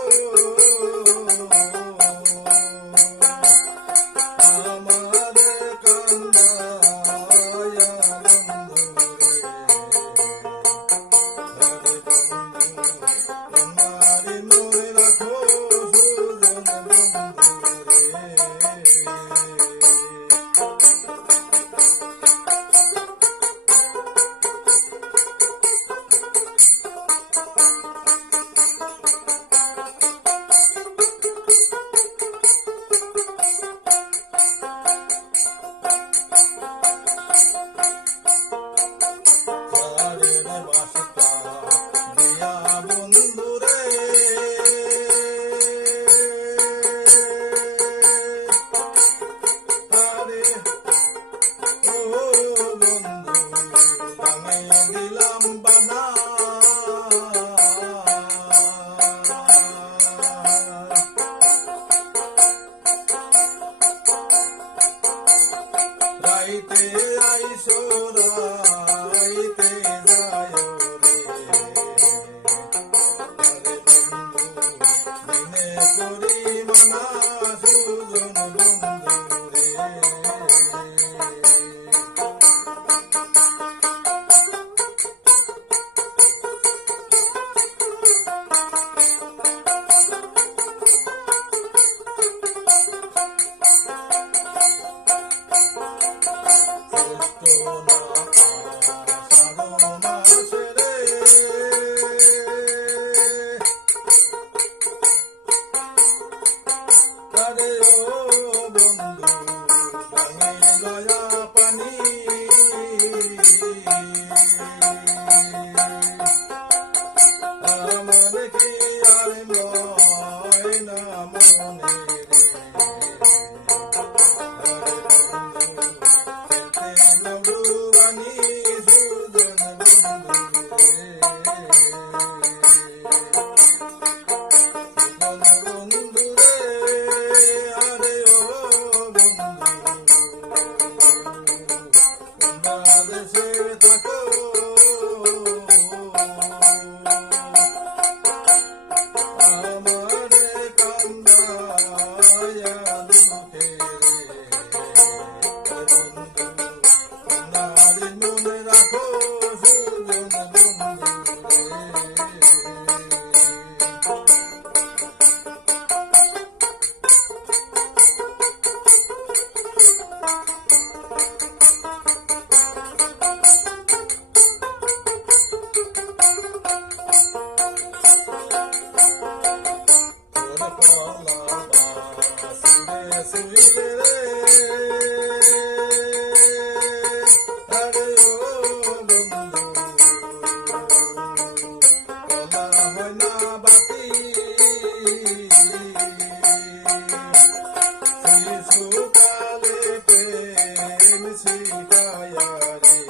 Oh. হৃদয় রে